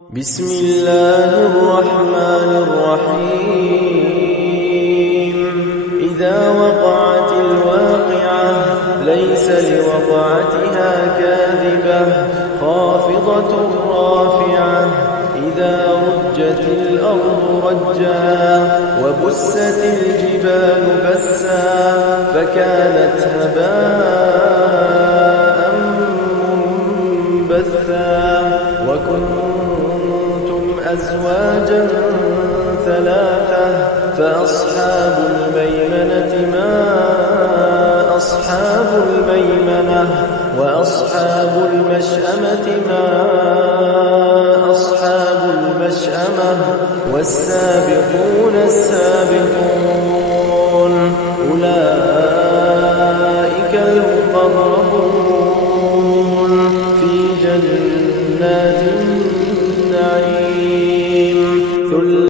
بسم الله الرحمن الرحيم إذا وقعت الواقعة ليس لوقعتها كاذبة خافضة رافعة إذا رجت الأرض رجا وبست الجبال بسا فكانت هباء منبثا وكنتم أزواجا ثلاثة فأصحاب الميمنة ما أصحاب الميمنة وأصحاب المشأمة ما أصحاب المشأمة والسابقون السابقون أولئك المقربون في جنات النعيم